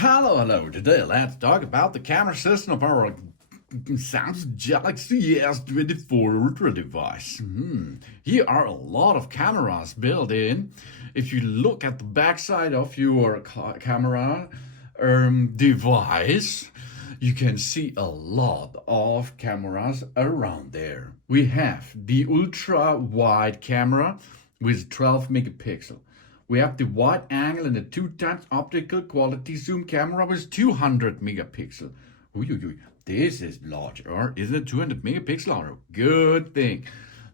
Hello. Today, let's talk about the camera system of our Samsung Galaxy S24 Ultra device. Here are a lot of cameras built in. If you look at the backside of your camera device, you can see a lot of cameras around there. We have the ultra wide camera with 12 megapixel. We have the wide angle and the 2x optical quality zoom camera with 200 megapixel. This is larger, isn't it? 200 megapixel, good thing.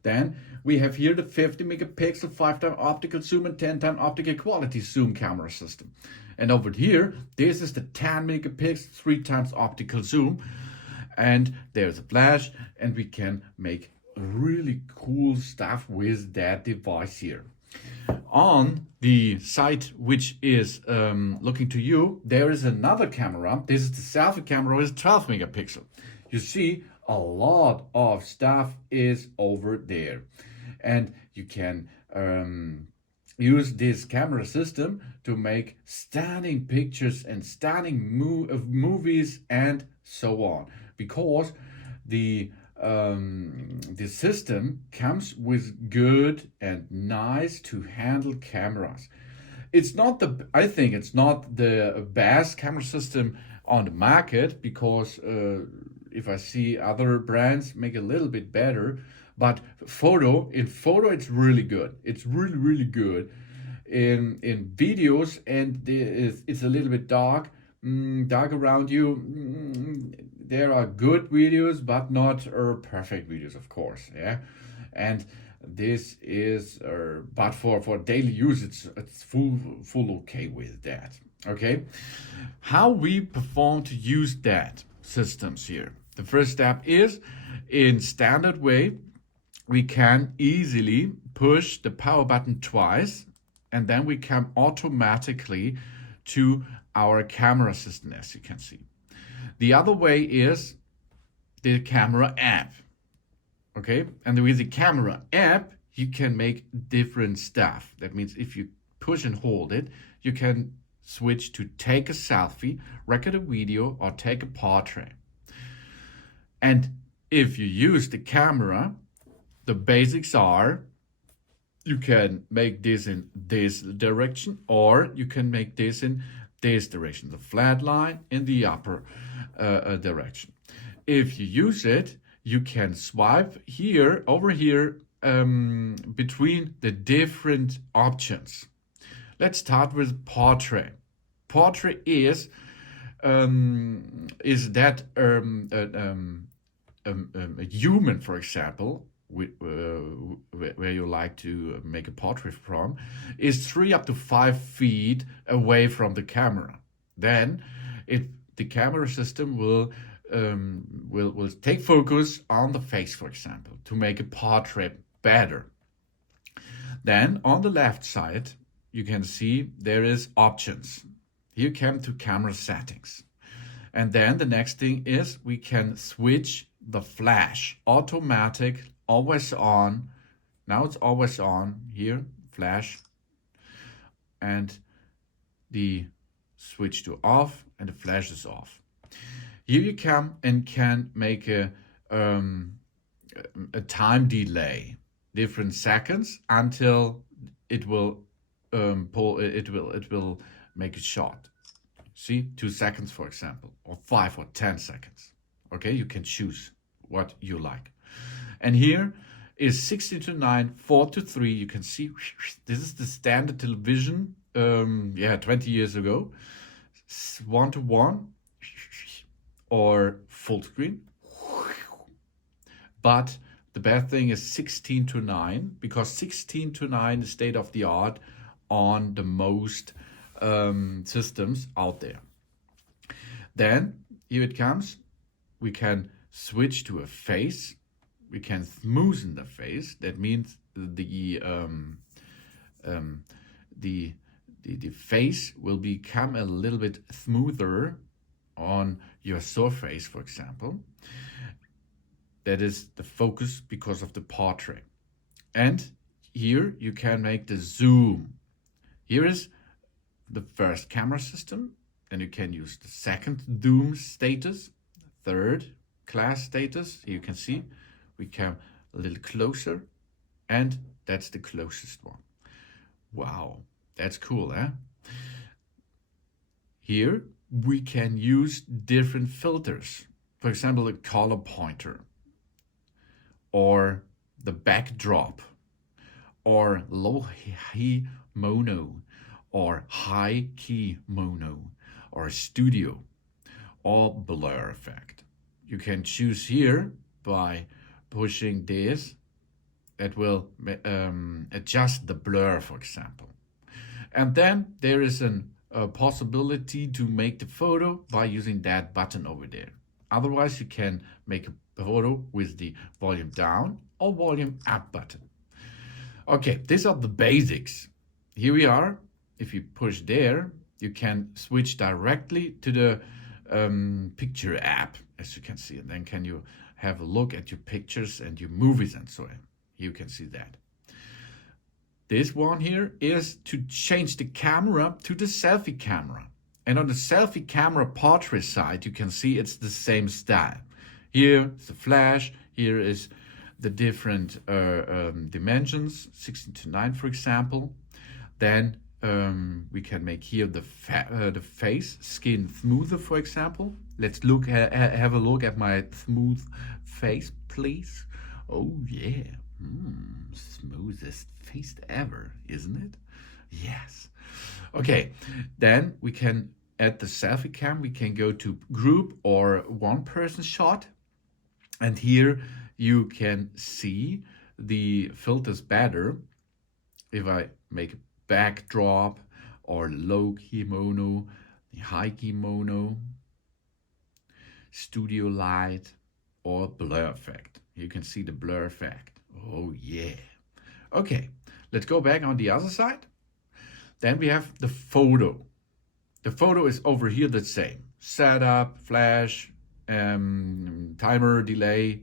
Then we have here the 50 megapixel 5x optical zoom and 10x optical quality zoom camera system. And over here, this is the 10 megapixel 3x optical zoom. And there's a flash, and we can make really cool stuff with that device here. On the side which is looking to you, there is another camera. This is the selfie camera with 12 megapixel. You see a lot of stuff is over there. And you can use this camera system to make stunning pictures and stunning movies and so on. Because the system comes with good and nice to handle cameras. I think it's not the best camera system on the market, because if I see other brands make a little bit better, but in photo it's really good. It's really good. In videos, and it's a little bit dark around you. There are good videos, but not perfect videos, of course. Yeah, and this is, but for daily use, it's full okay with that. Okay, how we perform to use that systems here. The first step is, in standard way, we can easily push the power button twice, and then we come automatically to our camera system, as you can see. The other way is the camera app. Okay, and with the camera app, you can make different stuff. That means if you push and hold it, you can switch to take a selfie, record a video, or take a portrait. And if you use the camera, the basics are, you can make this in this direction, or you can make this in this direction, the flat line in the upper direction. If you use it, you can swipe over here between the different options. Let's start with portrait. Portrait is that a human, for example, where you like to make a portrait from, is 3 up to 5 feet away from the camera. Then the camera system will take focus on the face, for example, to make a portrait better. Then on the left side, you can see there is options. Here come to camera settings. And then the next thing is, we can switch the flash, automatic, always on. Now it's always on here, flash, and the switch to off, and the flash is off. Here you come and can make a time delay, different seconds, until it will make a shot. See, 2 seconds, for example, or 5 or 10 seconds. Okay, you can choose what you like. And here is 16:9, 4:3. You can see this is the standard television, 20 years ago. 1:1 or full screen. But the bad thing is 16:9, because 16:9 is state of the art on the most systems out there. Then here it comes. We can switch to a face. We can smoothen the face. That means the face will become a little bit smoother on your surface, for example. That is the focus because of the portrait. And here you can make the zoom. Here is the first camera system, and you can use the second zoom status, third class status. Here you can see we come a little closer, and that's the closest one. Wow, that's cool, eh? Here we can use different filters. For example, a color pointer, or the backdrop, or low key mono, or high key mono, or studio, or blur effect. You can choose here by pushing this. It will adjust the blur, for example. And then there is a possibility to make the photo by using that button over there. Otherwise, you can make a photo with the volume down or volume up button. Okay, these are the basics. Here we are. If you push there, you can switch directly to the picture app, as you can see. And then can you have a look at your pictures and your movies and so on. You can see that. This one here is to change the camera to the selfie camera. And on the selfie camera portrait side, you can see it's the same style. Here is the flash. Here is the different dimensions, 16:9, for example. Then we can make here the face skin smoother, for example. Let's look have a look at my smooth face, please. Oh yeah, smoothest face ever, isn't it? Yes. Okay, then we can add the selfie cam. We can go to group or one person shot, and here you can see the filters better. If I make a backdrop or low key mono, high key mono, studio light, or blur effect. You can see the blur effect. Oh yeah. Okay, let's go back on the other side. Then we have the photo. The photo is over here the same. Setup, flash, timer, delay.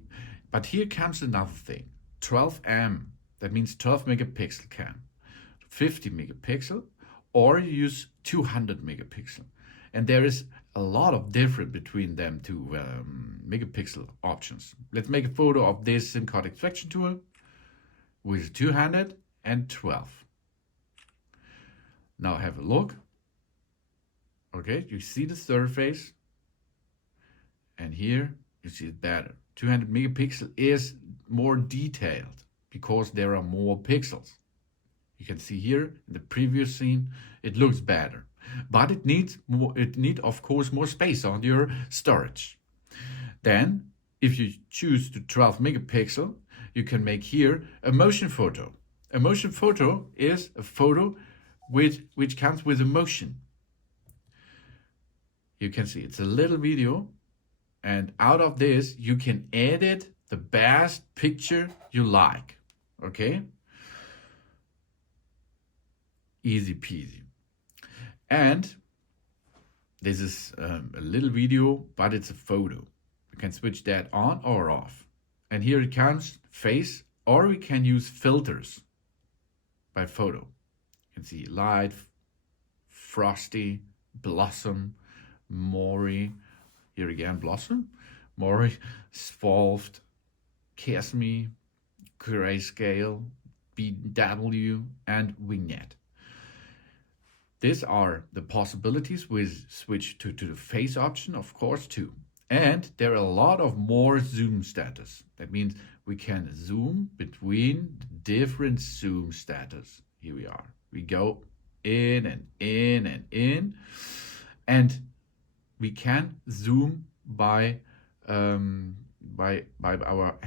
But here comes another thing. 12M, that means 12 megapixel cam. 50 megapixel, or you use 200 megapixel. And there is a lot of difference between them two megapixel options. Let's make a photo of this SIM card extraction tool with 212. Now have a look. Okay, you see the surface, and here you see it better. 200 megapixel is more detailed because there are more pixels. You can see here in the previous scene, it looks better, but it needs more. It needs, of course, more space on your storage. Then, if you choose the 12 megapixel, you can make here a motion photo. A motion photo is a photo which comes with a motion. You can see it's a little video, and out of this you can edit the best picture you like. Okay, easy peasy. And this is a little video, but it's a photo. You can switch that on or off. And here it comes face, or we can use filters by photo. You can see light, frosty, blossom, Maury, here again blossom, Maury, Svolved, Casmi, Grayscale, BW, and Vignette. These are the possibilities with switch to the face option, of course, too. And there are a lot of more zoom status. That means we can zoom between different zoom status. Here we are. We go in and in and in. And we can zoom by our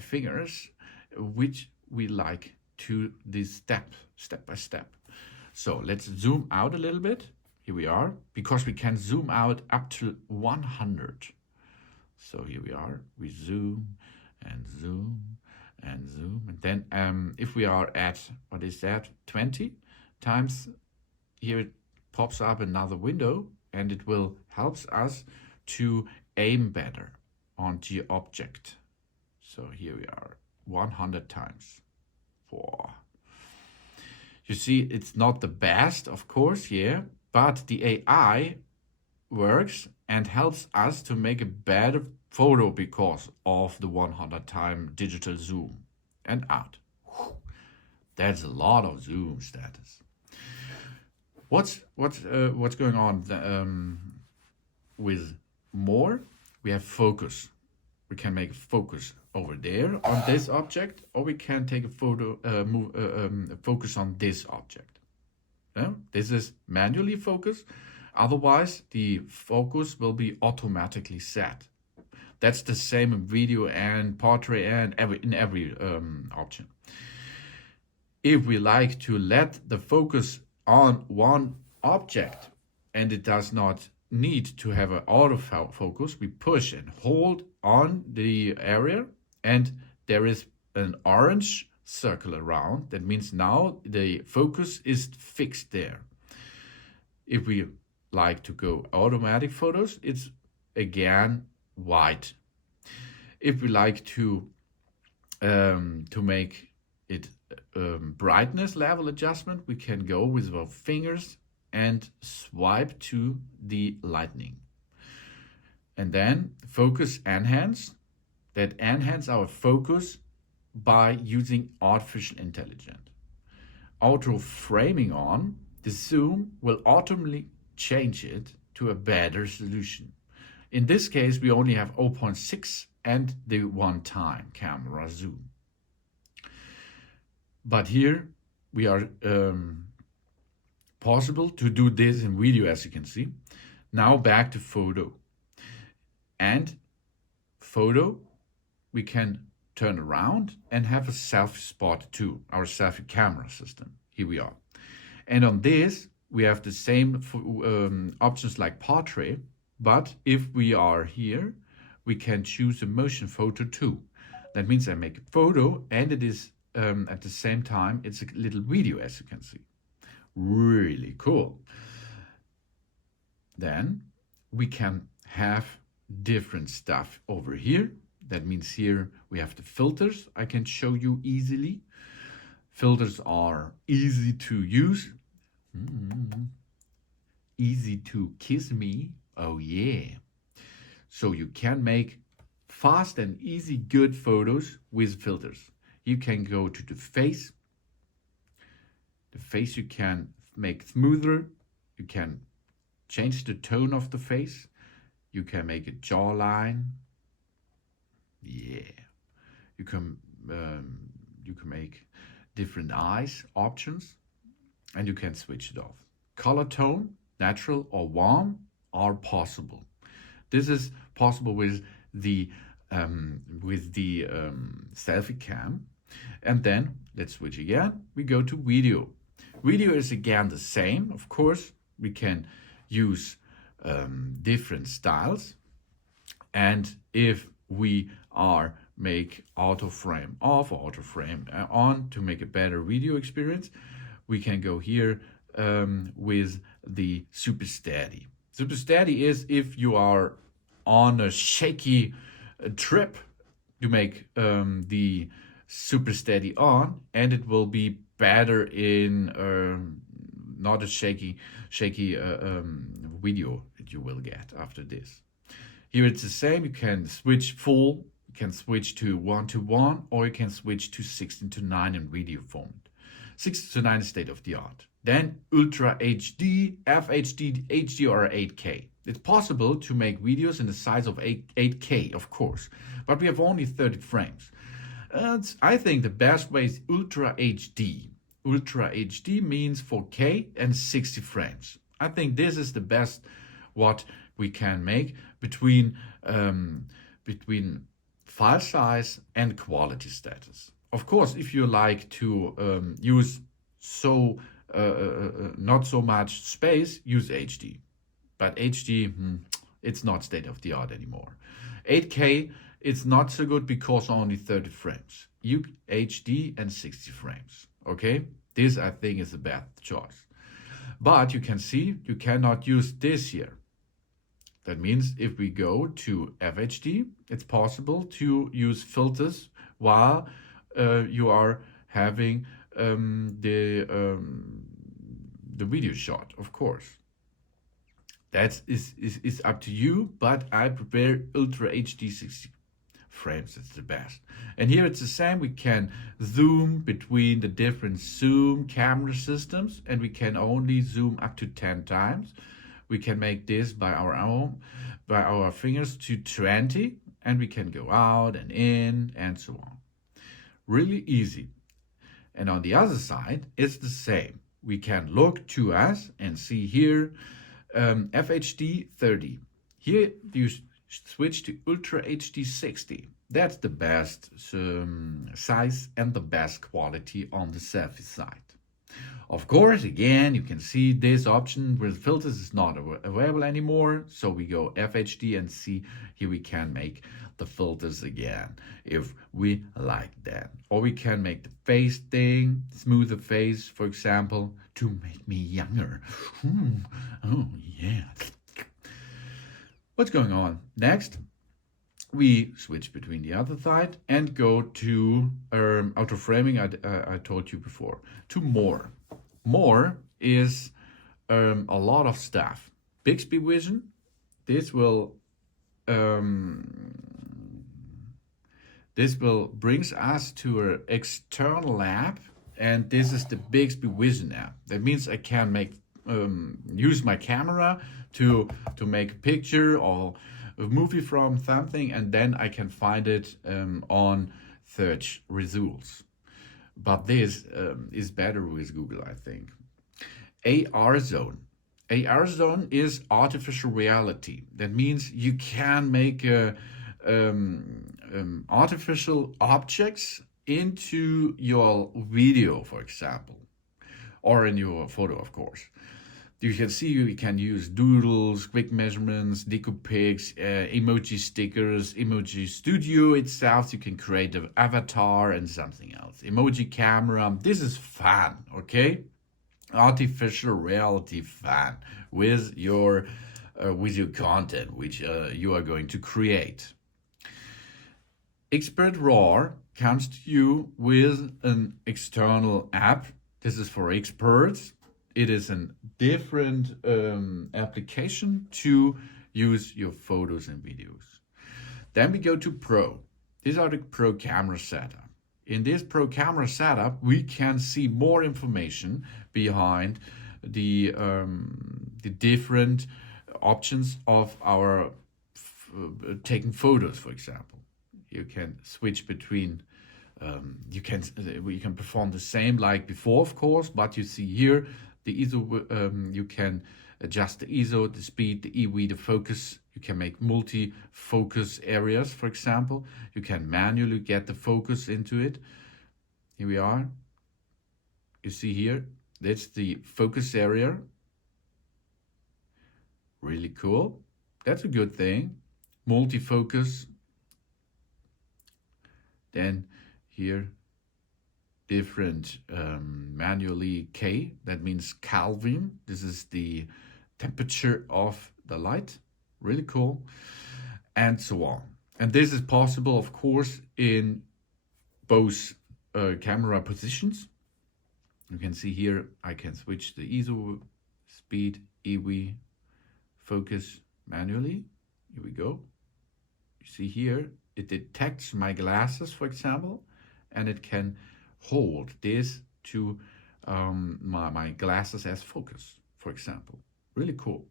fingers, which we like to this step by step. So let's zoom out a little bit. Here we are, because we can zoom out up to 100. So here we are. We zoom and zoom and zoom, and then if we are at, what is that, 20 times, here it pops up another window, and it will help us to aim better on the object. So here we are, 100 times. Whoa. You see, it's not the best, of course, yeah, but the AI works and helps us to make a better photo because of the 100 time digital zoom and out. That's a lot of zoom status. What's going on with more? We have focus. We can make a focus over there on this object, or we can take a photo, focus on this object. This is manually focus. Otherwise, the focus will be automatically set. That's the same in video and portrait and in every option. If we like to let the focus on one object and it does not need to have an autofocus, we push and hold on the area and there is an orange circle around. That means now the focus is fixed there. If we like to go automatic photos, it's again white. If we like to make it brightness level adjustment, we can go with our fingers and swipe to the lightning. And then focus enhance. That enhance our focus by using artificial intelligence. Auto framing on, the zoom will automatically change it to a better solution. In this case, we only have 0.6 and the one-time camera zoom. But here we are possible to do this in video, as you can see. Now back to photo. And photo, we can turn around and have a selfie spot too, our selfie camera system. Here we are. And on this, we have the same options like portrait, but if we are here, we can choose a motion photo too. That means I make a photo and it is at the same time, it's a little video, as you can see. Really cool. Then we can have different stuff over here. That means here we have the filters I can show you easily. Filters are easy to use. Easy to kiss me. Oh yeah. So you can make fast and easy good photos with filters. You can go to the face. The face you can make smoother. You can change the tone of the face. You can make a jawline. Yeah. You can make different eyes options and you can switch it off. Color tone, natural or warm are possible. This is possible with the selfie cam. And then let's switch again. We go to video. Video is again the same. Of course, we can use different styles. And if we make auto frame off or auto frame on to make a better video experience, we can go here with the super steady. Super steady is if you are on a shaky trip, you make the super steady on and it will be better in not a shaky video that you will get after this. Here it's the same. You can switch full, you can switch to 1:1, or you can switch to 16:9 in video format. 16:9 is state of the art. Then Ultra HD, FHD, HD or 8K. It's possible to make videos in the size of 8K, of course, but we have only 30 frames. I think the best way is Ultra HD. Ultra HD means 4K and 60 frames. I think this is the best what we can make between file size and quality status. Of course, if you like to use not so much space, use HD. But HD, it's not state of the art anymore. 8K, it's not so good because only 30 frames. HD and 60 frames. Okay, this I think is the best choice. But you can see you cannot use this here. That means if we go to FHD, it's possible to use filters while you are having the video shot, of course. That is up to you, but I prefer Ultra HD 60 frames. It's the best. And here it's the same. We can zoom between the different zoom camera systems, and we can only zoom up to 10 times. We can make this by our fingers to 20, and we can go out and in and so on. Really easy. And on the other side, it's the same. We can look to us and see here FHD 30. Here you switch to Ultra HD 60. That's the best size and the best quality on the selfie side. Of course, again, you can see this option with filters is not available anymore. So we go FHD and see here we can make the filters again if we like that. Or we can make the face thing, smoother face, for example, to make me younger. Oh, yeah. What's going on? Next, we switch between the other side and go to auto framing. I told you before. To more. More is a lot of stuff. Bixby Vision. This will brings us to an external app, and this is the Bixby Vision app. That means I can use my camera to make a picture or a movie from something, and then I can find it on search results. But this is better with Google, I think. AR Zone. AR Zone is artificial reality. That means you can make artificial objects into your video, for example, or in your photo, of course. You can see you can use doodles, quick measurements, deco pics, emoji stickers, emoji studio itself. You can create an avatar and something else. Emoji camera. This is fun, okay? Artificial reality fun with your content, which you are going to create. Expert RAW comes to you with an external app. This is for experts. It is a different application to use your photos and videos. Then we go to Pro. These are the Pro camera setup. In this Pro camera setup, we can see more information behind the different options of our taking photos, for example. You can switch between. You can perform the same like before, of course, but you see here the ISO. You can adjust the ISO, the speed, the EV, the focus. You can make multi-focus areas, for example. You can manually get the focus into it. Here we are. You see here, that's the focus area. Really cool. That's a good thing. Multi-focus. Then here, different manually K, that means Kelvin. This is the temperature of the light. Really cool. And so on. And this is possible, of course, in both camera positions. You can see here, I can switch the ISO, speed, EV, focus manually. Here we go. You see here, it detects my glasses, for example, and it can hold this to my glasses as focus, for example. Really cool.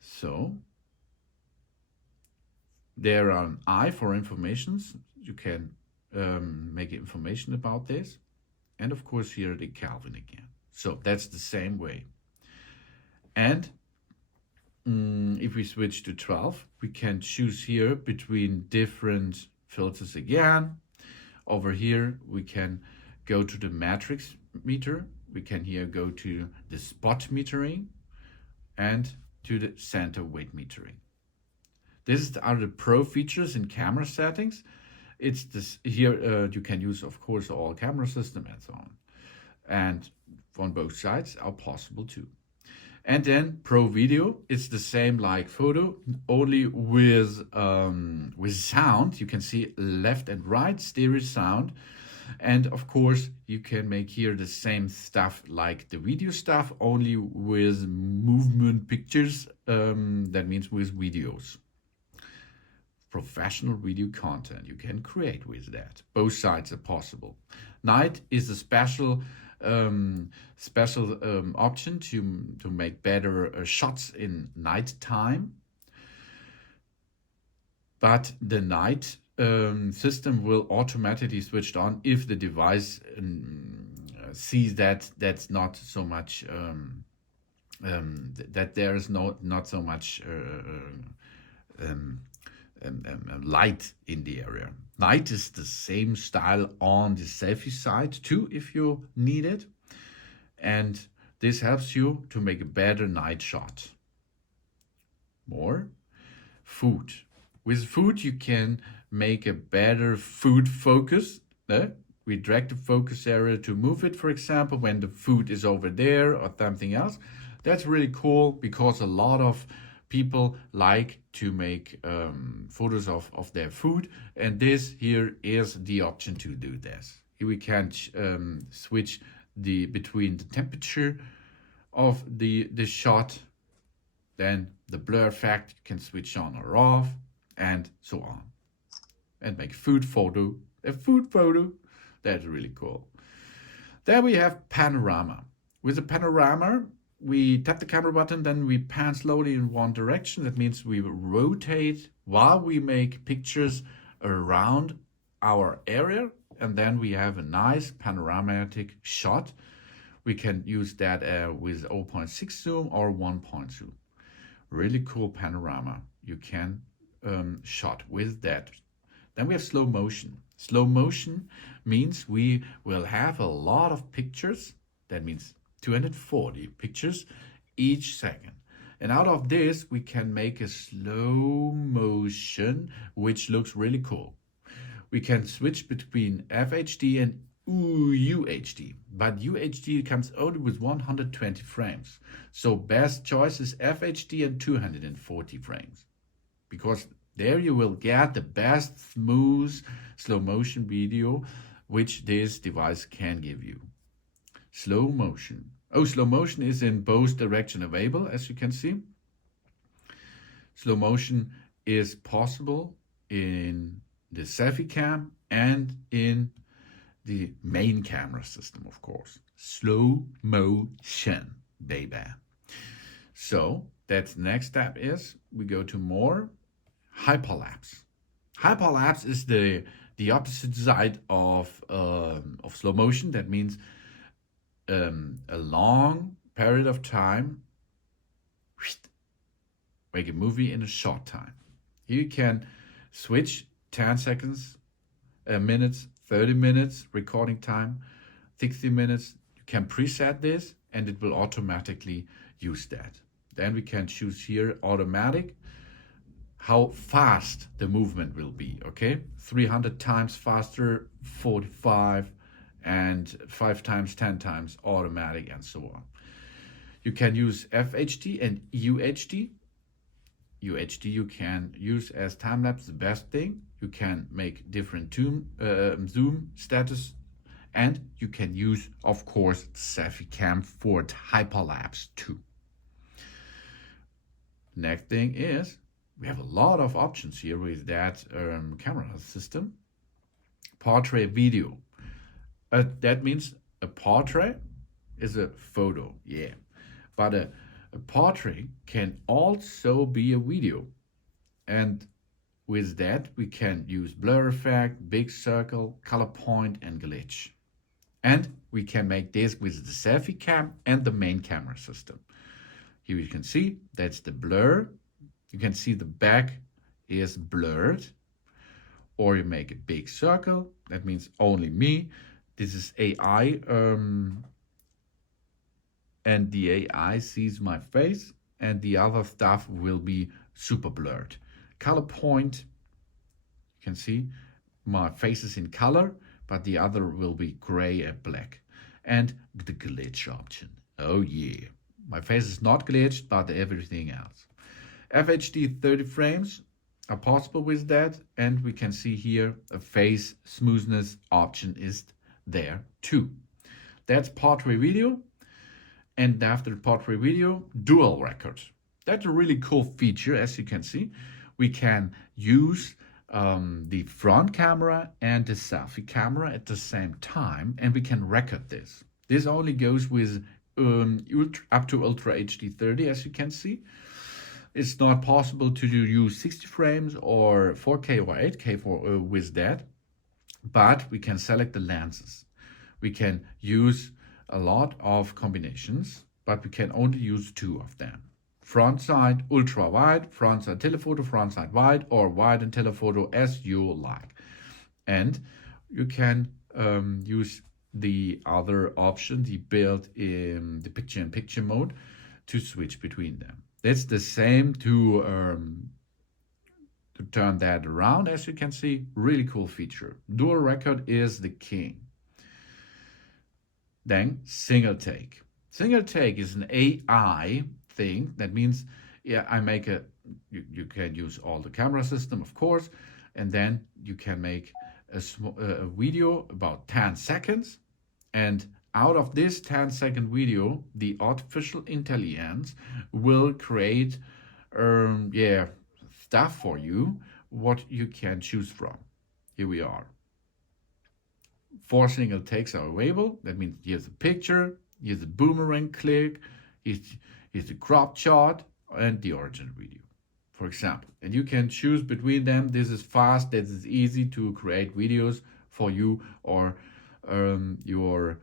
So there are an eye for informations. You can make information about this. And of course here the Kelvin again. So that's the same way. And if we switch to 12, we can choose here between different filters again. Over here, we can go to the matrix meter. We can here go to the spot metering and to the center weight metering. These are the pro features in camera settings. It's this here, you can use, of course, all camera system and so on. And on both sides are possible too. And then Pro Video, it's the same like photo, only with sound. You can see left and right stereo sound. And of course, you can make here the same stuff like the video stuff, only with movement pictures. That means with videos. Professional video content you can create with that. Both sides are possible. Night is a special option to make better shots in night time. But the night system will automatically switch on if the device sees that that's not so much that there is not so much light in the area. Night is the same style on the selfie side too, if you need it, and this helps you to make a better night shot. More food. With food, you can make a better food focus. We drag the focus area to move it, for example, when the food is over there or something else. That's really cool because a lot of people like to make photos of their food, and this here is the option to do this. Here we can switch between the temperature of the shot, then the blur effect you can switch on or off, and so on, and make a food photo. That's really cool. Then we have panorama. With the panorama, we tap the camera button, then we pan slowly in one direction. That means we rotate while we make pictures around our area, and then we have a nice panoramatic shot. We can use that with 0.6 zoom or 1.2 zoom. Really cool panorama you can shot with that. Then we have slow motion. Slow motion means we will have a lot of pictures. That means 240 pictures each second. And out of this, we can make a slow motion, which looks really cool. We can switch between FHD and UHD, but UHD comes only with 120 frames. So best choice is FHD and 240 frames, because there you will get the best smooth slow motion video which this device can give you. Slow motion. Slow motion is in both directions available, as you can see. Slow motion is possible in the selfie cam and in the main camera system, of course. Slow motion, baby. So that's the next step is we go to more hyperlapse. Hyperlapse is the opposite side of slow motion. That means a long period of time, make a movie in a short time. Here you can switch 10 seconds, minutes, 30 minutes recording time, 60 minutes. You can preset this and it will automatically use that. Then we can choose here automatic, how fast the movement will be, okay? 300 times faster, 45, and 5 times, 10 times automatic, and so on. You can use FHD and UHD. UHD you can use as time-lapse, the best thing. You can make different zoom status, and you can use, of course, selfie cam for hyperlapse too. Next thing is, we have a lot of options here with that camera system. Portrait video. That means a portrait is a photo, yeah. But a portrait can also be a video. And with that, we can use blur effect, big circle, color point, and glitch. And we can make this with the selfie cam and the main camera system. Here you can see that's the blur. You can see the back is blurred. Or you make a big circle. That means only me. This is AI. And the AI sees my face. And the other stuff will be super blurred. Color point. You can see my face is in color. But the other will be gray and black. And the glitch option. Oh yeah. My face is not glitched, but everything else. FHD 30 frames are possible with that, and we can see here a face smoothness option is there too. That's portrait video. And after portrait video, dual record. That's a really cool feature, as you can see. We can use the front camera and the selfie camera at the same time, and we can record this. This only goes with up to Ultra HD 30, as you can see. It's not possible to use 60 frames or 4K or 8K with that, but we can select the lenses. We can use a lot of combinations, but we can only use 2 of them. Front side ultra wide, front side telephoto, front side wide, or wide and telephoto as you like. And you can use the other option, the built-in the picture-in-picture mode, to switch between them. That's the same to turn that around, as you can see. Really cool feature. Dual record is the king. Then single take. Single take is an AI thing. That means, yeah, I make you can use all the camera system, of course, and then you can make a video about 10 seconds. And out of this 10-second video, the artificial intelligence will create stuff for you, what you can choose from. Here we are. 4 single takes are available. That means here's a picture, here's a boomerang click, here's the crop shot, and the original video, for example. And you can choose between them. This is fast, this is easy to create videos for you or your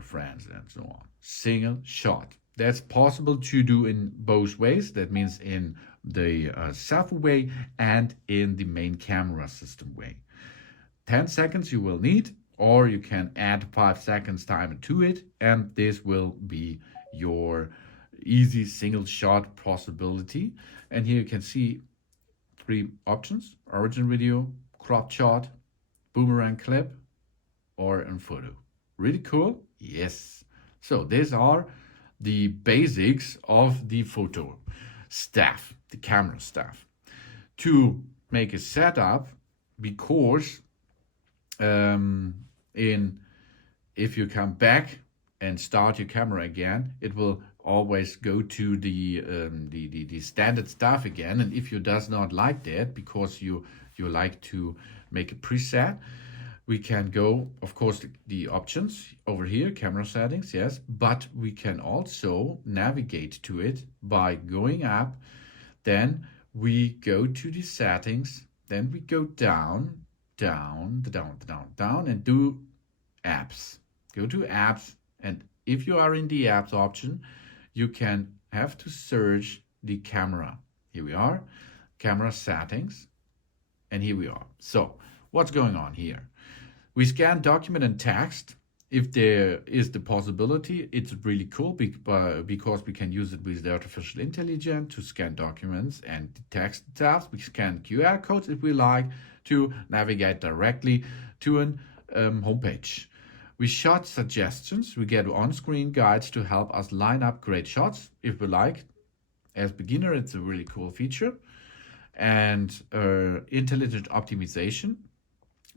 friends and so on. Single shot. That's possible to do in both ways. That means in the selfie way and in the main camera system way. 10 seconds you will need, or you can add 5 seconds time to it, and this will be your easy single shot possibility. And here you can see 3 options: original video, crop shot, boomerang clip, or a photo. Really cool? Yes. So these are the basics of the photo stuff, the camera stuff. To make a setup, because if you come back and start your camera again, it will always go to the standard stuff again. And if you does not like that, because you like to make a preset, we can go, of course, the options over here, camera settings, yes, but we can also navigate to it by going up. Then we go to the settings, then we go down, and do apps. Go to apps, and if you are in the apps option, you can have to search the camera. Here we are, camera settings, and here we are. So what's going on here? We scan document and text. If there is the possibility, it's really cool because we can use it with the artificial intelligence to scan documents and text stuff. We scan QR codes if we like to navigate directly to an homepage. We shot suggestions. We get on-screen guides to help us line up great shots if we like. As beginner, it's a really cool feature. And intelligent optimization.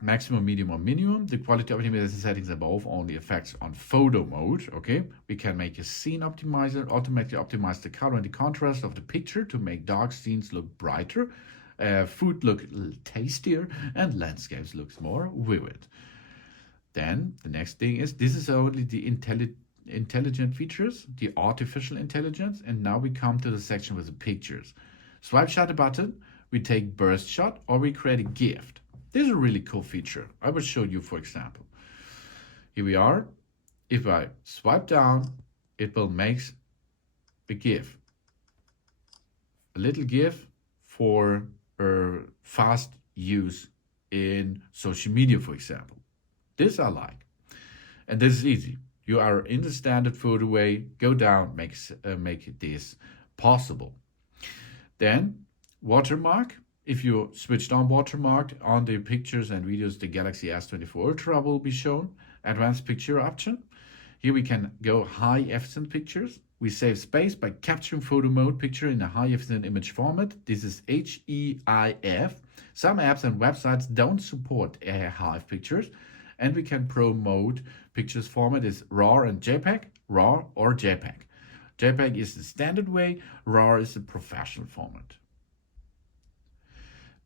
Maximum, medium, or minimum. The quality optimization settings above only affects on photo mode. Okay, we can make a scene optimizer, automatically optimize the color and the contrast of the picture to make dark scenes look brighter, food look tastier, and landscapes look more vivid. Then the next thing is, this is only the intelligent features, the artificial intelligence, and now we come to the section with the pictures. Swipe shutter button, we take burst shot, or we create a gift. This is a really cool feature. I will show you, for example. Here we are. If I swipe down, it will make a GIF. A little GIF for fast use in social media, for example. This I like. And this is easy. You are in the standard photo way. Go down, make this possible. Then watermark. If you switched on watermark on the pictures and videos, the Galaxy S24 Ultra will be shown. Advanced picture option. Here we can go high efficient pictures. We save space by capturing photo mode picture in a high efficient image format. This is HEIF. Some apps and websites don't support HEIF pictures, And we can promote pictures format is RAW and JPEG, RAW or JPEG. JPEG is the standard way, RAW is the professional format.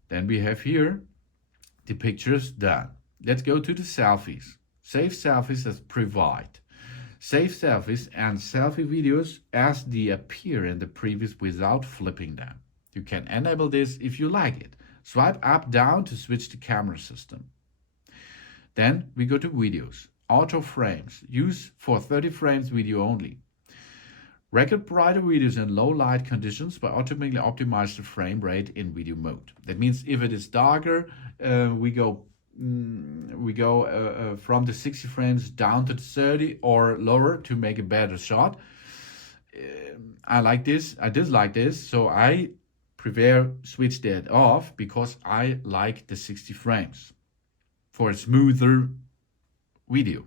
Then we have here the pictures done. Let's go to the selfies. Save selfies as private. Save selfies and selfie videos as they appear in the previews without flipping them. You can enable this if you like it. Swipe up, down to switch the camera system. Then we go to videos. Auto frames. Use for 30 frames video only. Record brighter videos in low light conditions by automatically optimize the frame rate in video mode. That means if it is darker, we go from the 60 frames down to 30 or lower to make a better shot. I like this. I dislike this, so I prefer switch that off because I like the 60 frames for a smoother video.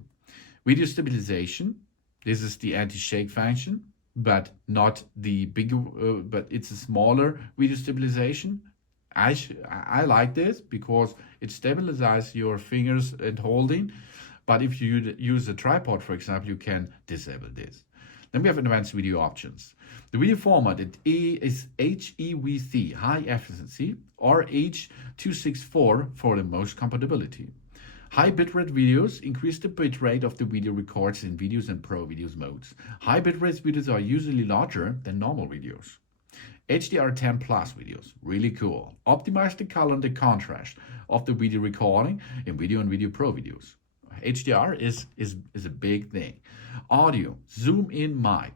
Video stabilization. This is the anti-shake function, but not the bigger, but it's a smaller video stabilization. I like this because it stabilizes your fingers and holding. But if you use a tripod, for example, you can disable this. Then we have advanced video options. The video format is HEVC, high efficiency, or H.264 for the most compatibility. High bitrate videos increase the bitrate of the video records in videos and pro videos modes. High bitrate videos are usually larger than normal videos. HDR10 plus videos, really cool. Optimize the color and the contrast of the video recording in video and video pro videos. HDR is a big thing. Audio, zoom in mic.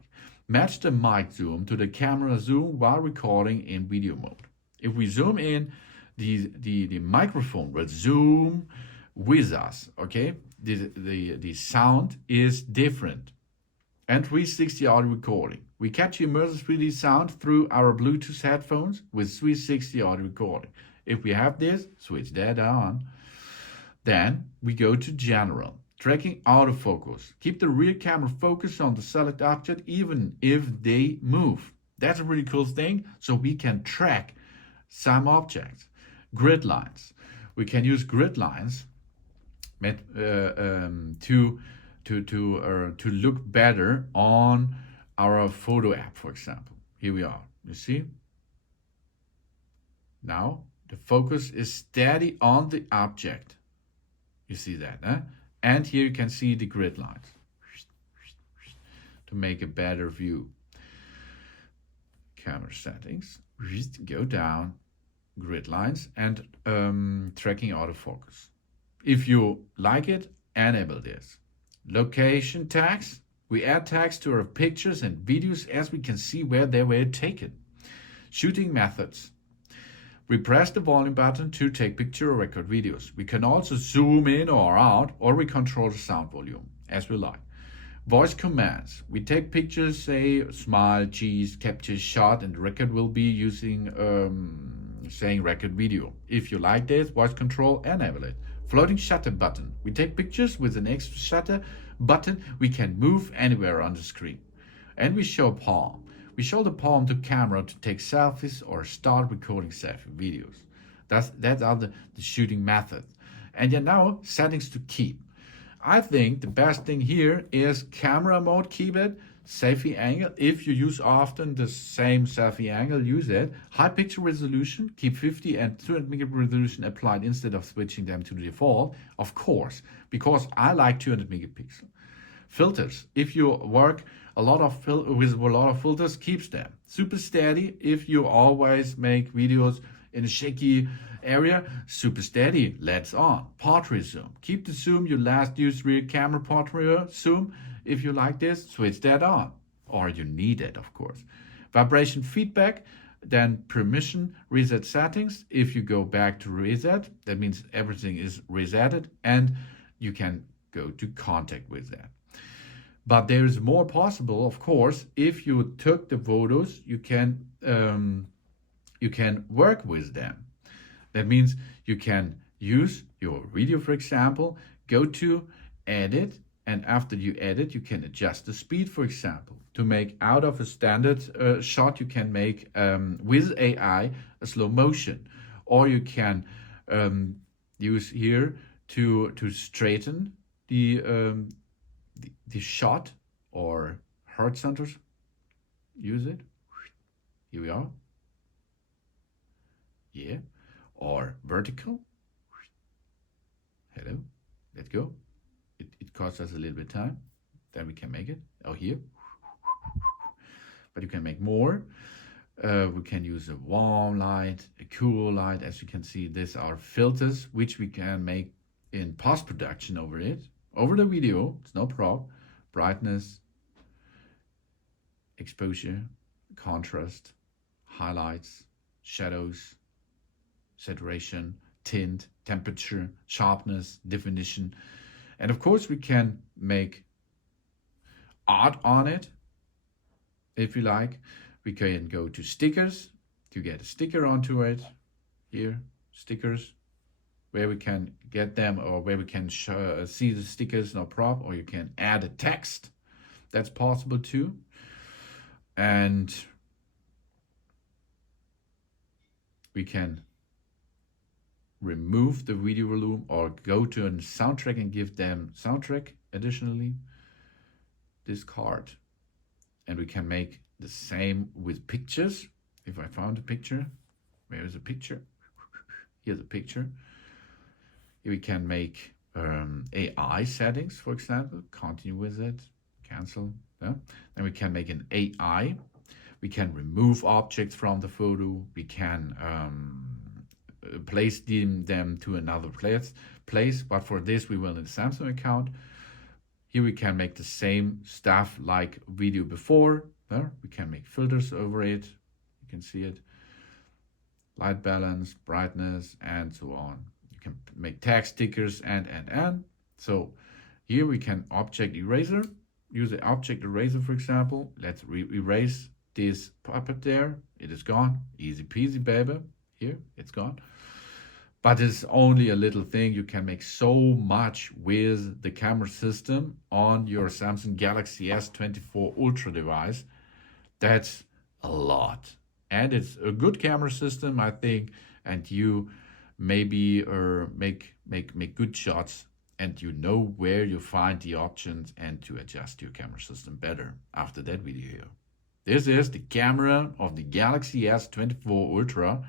Match the mic zoom to the camera zoom while recording in video mode. If we zoom in, the microphone will zoom with us, okay? The sound is different. And 360 audio recording. We capture immersive 3D sound through our Bluetooth headphones with 360 audio recording. If we have this, switch that on. Then we go to general. Tracking autofocus. Keep the rear camera focused on the select object even if they move. That's a really cool thing, so we can track some objects. Grid lines. We can use grid lines to look better on our photo app, for example. Here we are, you see? Now, the focus is steady on the object. You see that, eh? And here you can see the grid lines to make a better view. Camera settings, go down, grid lines, and tracking autofocus. If you like it, enable this. Location tags. We add tags to our pictures and videos as we can see where they were taken. Shooting methods. We press the volume button to take picture or record videos. We can also zoom in or out, or we control the sound volume as we like. Voice commands. We take pictures, say smile, cheese, capture, shot, and the record will be using saying record video. If you like this, voice control, enable it. Floating shutter button. We take pictures with an extra shutter button. We can move anywhere on the screen. And we show palm. We show the palm to camera to take selfies or start recording selfie videos. That's the shooting method. And then now settings to keep. I think the best thing here is camera mode, keep it. Selfie angle, if you use often the same selfie angle, use it. High picture resolution, keep 50 and 200 megapixel resolution applied instead of switching them to the default. Of course, because I like 200 megapixel. Filters, if you work with a lot of filters, keeps them. Super steady, if you always make videos in a shaky area, super steady, let's on. Portrait zoom, keep the zoom you last used rear camera portrait zoom. If you like this, switch that on, or you need it, of course. Vibration feedback, then permission, reset settings. If you go back to reset, that means everything is resetted, and you can go to contact with that. But there is more possible, of course. If you took the photos, you can work with them. That means you can use your video, for example, go to edit, and after you edit, you can adjust the speed, for example. To make out of a standard shot, you can make with AI a slow motion, or you can use here to straighten the shot or heart centers. Use it. Here we are. Yeah. Or vertical. Hello. Let go. It costs us a little bit of time. Then we can make it. Oh, here. But you can make more. We can use a warm light, a cool light. As you can see, these are filters which we can make in post-production over it. Over the video, it's no problem. Brightness, exposure, contrast, highlights, shadows, saturation, tint, temperature, sharpness, definition. And of course, we can make art on it if you like. We can go to stickers to get a sticker onto it. Here, stickers, where we can get them or where we can see the stickers, no problem. Or you can add a text. That's possible too. And we can remove the video volume or go to a soundtrack and give them soundtrack additionally. This card. And we can make the same with pictures. If I found a picture, where is a picture? Here's a picture. Here we can make AI settings, for example. Continue with it, cancel. Yeah. Then we can make an AI. We can remove objects from the photo. We can place them to another place. But for this, we will need a Samsung account. Here we can make the same stuff like video before. There, we can make filters over it. You can see it. Light balance, brightness, and so on. You can make tag stickers and. So here we can object eraser. Use the object eraser, for example. Let's erase this puppet there. It is gone. Easy peasy, baby. Here, it's gone. But it's only a little thing. You can make so much with the camera system on your Samsung Galaxy S24 Ultra device. That's a lot. And it's a good camera system, I think. And you maybe make good shots, and you know where you find the options and to adjust your camera system better after that video here. This is the camera of the Galaxy S24 Ultra.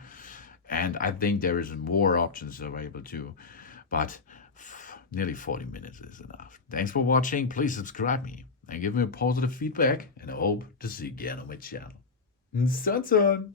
And I think there is more options available too, but nearly 40 minutes is enough. Thanks for watching. Please subscribe me and give me a positive feedback, and I hope to see you again on my channel. Samsung.